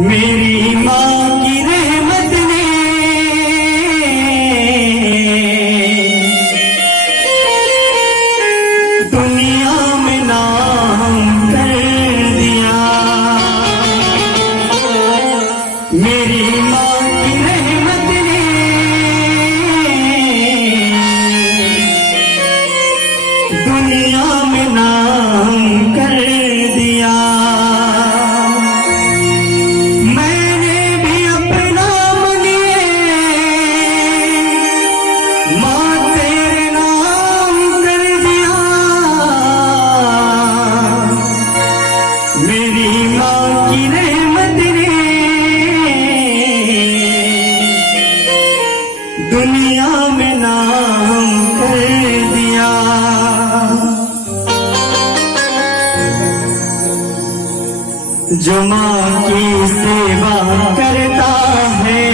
मेरी माँ की रहमत ने दुनिया में नाम कर दिया। मेरी माँ की रहमत ने दुनिया में नाम कर दिया। मेरी माँ की रहमत ने दुनिया में नाम कर दिया। जो माँ की सेवा करता है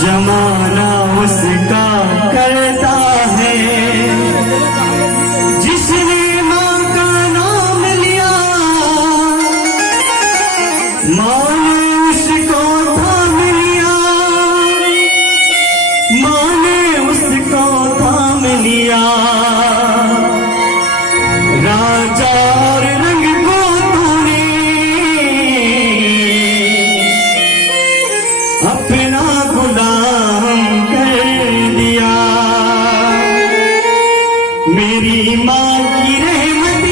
जमाना उसका करता है। माँ ने उसको थाम लिया, माँ ने उसको थाम लिया। राजा और रंग को तूने अपना गुलाम कर दिया। मेरी माँ की रहमत